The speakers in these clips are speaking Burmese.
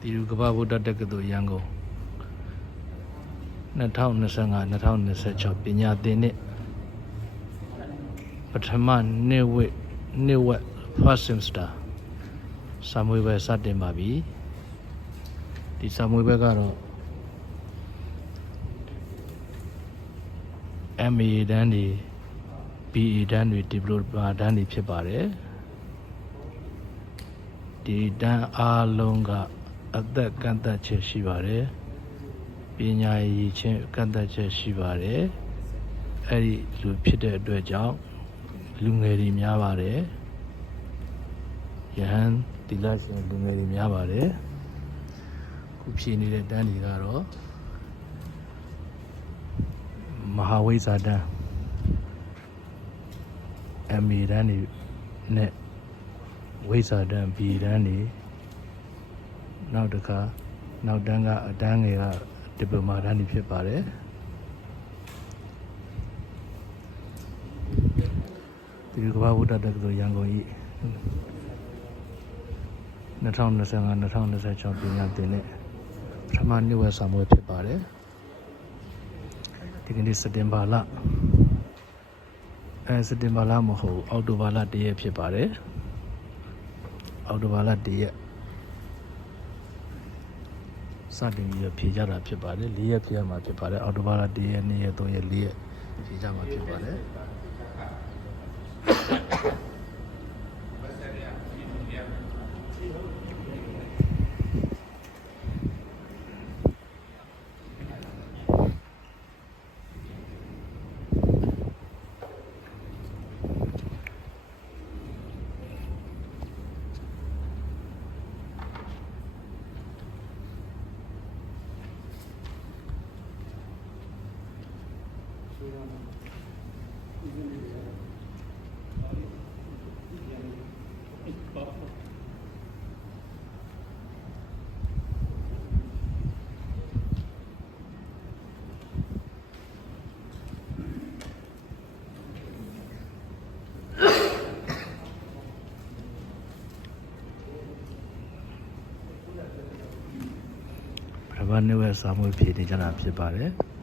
တီရူကပ္ပဗုဒ္ဓတက္ကသိုလ်ရန်ကုန်2025 2026ပညာသင်နှစ်ပထမနှစ်ဝက်နှစ်ဝက် first semester စာမွေးပွဲစတင်ပါပြီဒီစာမွေးပွဲကတော့ MA တန်းတွေ BA တန်းတွေ diploma တန်းတွေဖြစ်ပါတယ်ဒီတန်းအားလုံးက အသက်ကန့်သက်ချက်ရှိပါတယ်ပညာရည်ချင်းကန့်သက်ချက်ရှိပါတယ်အဲ့ဒီလူဖြစ်တဲ့အတွက်ကြောင့်လူငယ်တွေများပါတယ်ယဟန်တိလရှင်လူငယ်တွေများပါတယ်ခုဖြည့်နေတဲ့တန်းတွေကတော့မဟာဝိဇာတန်း MA တန်းနေနဲ့ဝိဇာတန်း B တန်းနေ နောက်တစ်ခါနောက်တန်းကအတန်းငယ်ကဒီပမာတန်းနေဖြစ်ပါတယ်ဒီကဘာဝတ္တတက္ကသိုလ်ရန်ကုန်ဤ2025 2026ပညာသင်တဲ့ပထမနှစ်ဝက်စာမွေးဖြစ်ပါတယ်ဒီကနေ့စက်တင်ဘာလအဲစက်တင်ဘာလမဟုတ်ဘူးအောက်တိုဘာလတရက်ဖြစ်ပါတယ်အောက်တိုဘာလတရက် စတင်ပြီးတော့ဖြေကြတာဖြစ်ပါတယ်၄ရက်ဖြေရမှာဖြစ်ပါတယ်အောက်တိုဘာလတရက်2ရက်3ရက်4ရက်ဖြေကြမှာဖြစ်ပါတယ် ပထမနှစ်ဝက်စာမွေးဖြေနေကြတာဖြစ်ပါတယ်။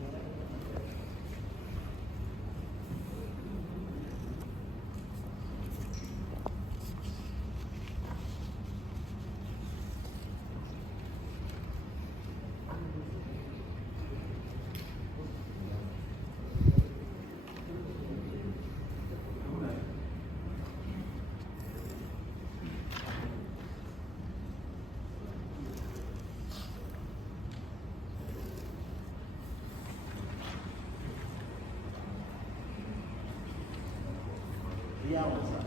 the hours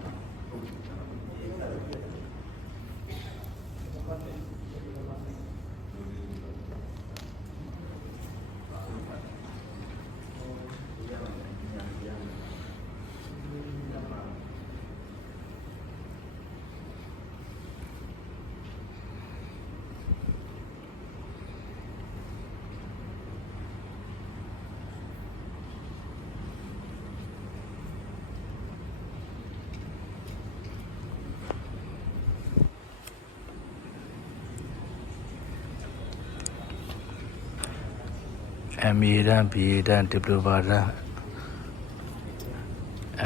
MA တန်း BA တန်း diploma တန်း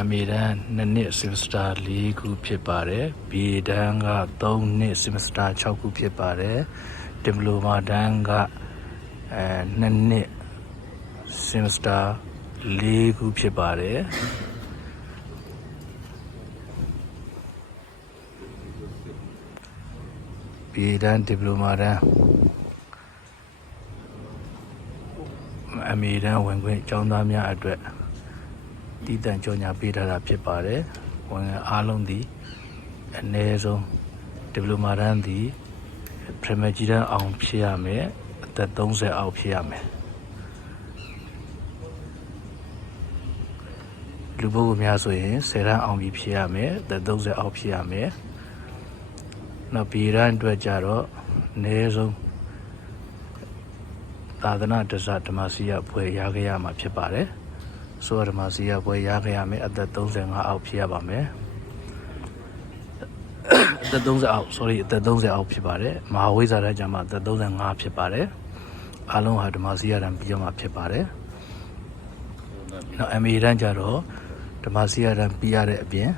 MA တန်း2နှစ် semester 4ခုဖြစ်ပါတယ် BA တန်းက3နှစ် semester 6ခုဖြစ်ပါတယ် diploma တန်းကအဲ2နှစ် semester 4ခုဖြစ်ပါတယ် BA တန်း diploma တန်း အမေတန်းဝင်ခွင့်အကြောင်းသားများအတွက်တည်တံ့ကြော်ညာပေးထားတာဖြစ်ပါတယ်။ဝင်ငယ်အားလုံးသည်အနည်းဆုံးဒီပလိုမာတန်းသည်ပရမဂျီတန်းအောင်ဖြစ်ရမယ်အသက်30အောက်ဖြစ်ရမယ်လူပုဂ္ဂိုလ်များဆိုရင်10တန်းအောင်ပြီးဖြစ်ရမယ်အသက်30အောက်ဖြစ်ရမယ်နောက်ဘီရန်အတွက်ကြတော့အနည်းဆုံး သာသနာတစ္ဆဓမ္မစီယပွဲရခဲ့ရမှာဖြစ်ပါတယ်။ဆိုရဓမ္မစီယပွဲရခဲ့ရမယ်အသက်35အောက်ဖြစ်ရပါမယ်။အသက်30အောက် sorry အသက်30အောက်ဖြစ်ပါတယ်မဟာဝိဇ္ဇာတန်းကျမ်းမှာအသက်35ဖြစ်ပါတယ်အားလုံးဟာဓမ္မစီရတန်းပြီးရမှာဖြစ်ပါတယ်နောက်အမေတန်းကျတော့ဓမ္မစီရတန်းပြီးရတဲ့အပြင်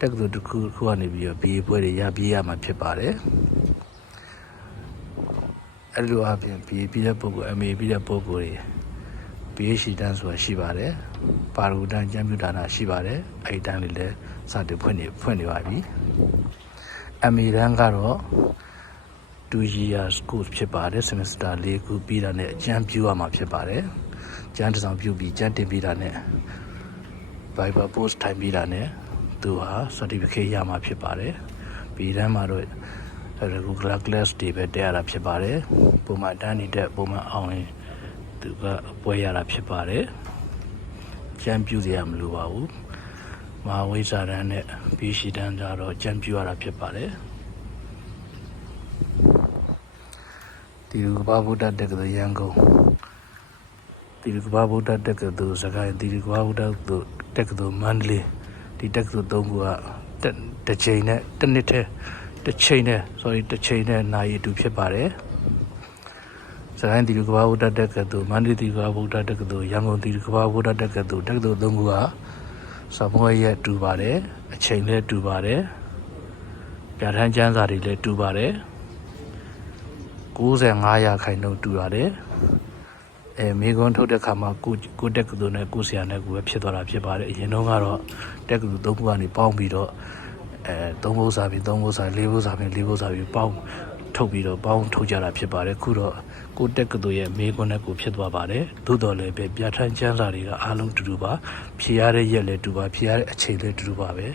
တက္ကသိုလ်တစ်ခုတစ်ခုကနေပြီးတော့ BA ပွဲတွေရပြေးရမှာဖြစ်ပါတယ် အဲ့လိုအပြင် BA ပြီးတဲ့ပုဂ္ဂိုလ် MA ပြီးတဲ့ပုဂ္ဂိုလ်တွေ PhD တန်းဆိုတာရှိပါတယ်ပါရဂူတန်းကျမ်းပြဒါနာရှိပါတယ်အဲ့ဒီတန်းလေးလည်းစတင်ဖွင့်နေဖွင့်နေပါပြီ MA တန်းကတော့2 years course ဖြစ်ပါတယ် semester ၄ခုပြီးတာနဲ့အကျန်းပြူရမှာဖြစ်ပါတယ်ကျန်းတစ်စောင်ပြုပြီးကျန်းတင်ပြီးတာနဲ့ Viber post ထိုင်ပြီးတာနဲ့သူဟာ certificate ရမှာဖြစ်ပါတယ်ပြီးတန်းမှာတော့ regular class တွေပဲတက်ရတာဖြစ်ပါတယ်ပုံမှန်တန်းနေတဲ့ပုံမှန်အောင်ရင်သူကပွဲရတာဖြစ်ပါတယ်ကြံပြူစရာမလိုပါဘူးမဟာဝိဇ္ဇာတန်းနဲ့ဘီရှိတန်းကြတော့ကြံပြူရတာဖြစ်ပါတယ်ဒီလူကဘာဗုဒ္ဓတက္ကသိုလ်ရန်ကုန်ဒီလူကဘာဗုဒ္ဓတက္ကသိုလ်စကိုင်းဒီလူကဘာဗုဒ္ဓတက္ကသိုလ်မန္တလေးဒီတက္ကသိုလ်သုံးခုကတစ်တစ်ချိန်နဲ့တစ်နှစ်တည်း တစ်ချိန်နဲ့ sorry တစ်ချိန်နဲ့နိုင်အတူဖြစ်ပါတယ်စကိုင်းတီလူကဘာဝုဒ္ဓတက္ကသိုလ်မန္တလေးတီလူကဘာဝုဒ္ဓတက္ကသိုလ်ရန်ကုန်တီလူကဘာဝုဒ္ဓတက္ကသိုလ်တက္ကသိုလ်သုံးခုကစမောရက်တူပါတယ်အချိန်လည်းတူပါတယ်ပြဋ္ဌာန်းကျမ်းစာတွေလည်းတူပါတယ်95ရာခိုင်နှုန်းတူပါတယ်အဲမိကွန်းထုတ်တဲ့ခါမှာကိုကိုတက္ကသိုလ်နဲ့ကိုဆရာနဲ့ကိုပဲဖြစ်သွားတာဖြစ်ပါတယ်အရင်တုန်းကတော့တက္ကသိုလ်သုံးခုကနေပေါင်းပြီးတော့ အဲသုံးဘုစာပြီးသုံးဘုစာလေးဘုစာပြီးလေးဘုစာပြီးပေါင်းထုတ်ပြီးတော့ပေါင်းထုတ်ကြတာဖြစ်ပါတယ်ခုတော့ကိုတက်ကတူရဲ့မေကွန်းနဲ့ကိုဖြစ်သွားပါတယ်သို့တော်လည်းပဲပြဋ္ဌာန်းကျမ်းစာတွေကအားလုံးတူတူပါဖြေရတဲ့ရက်လည်းတူပါဖြေရတဲ့အချိန်လည်းတူတူပါပဲ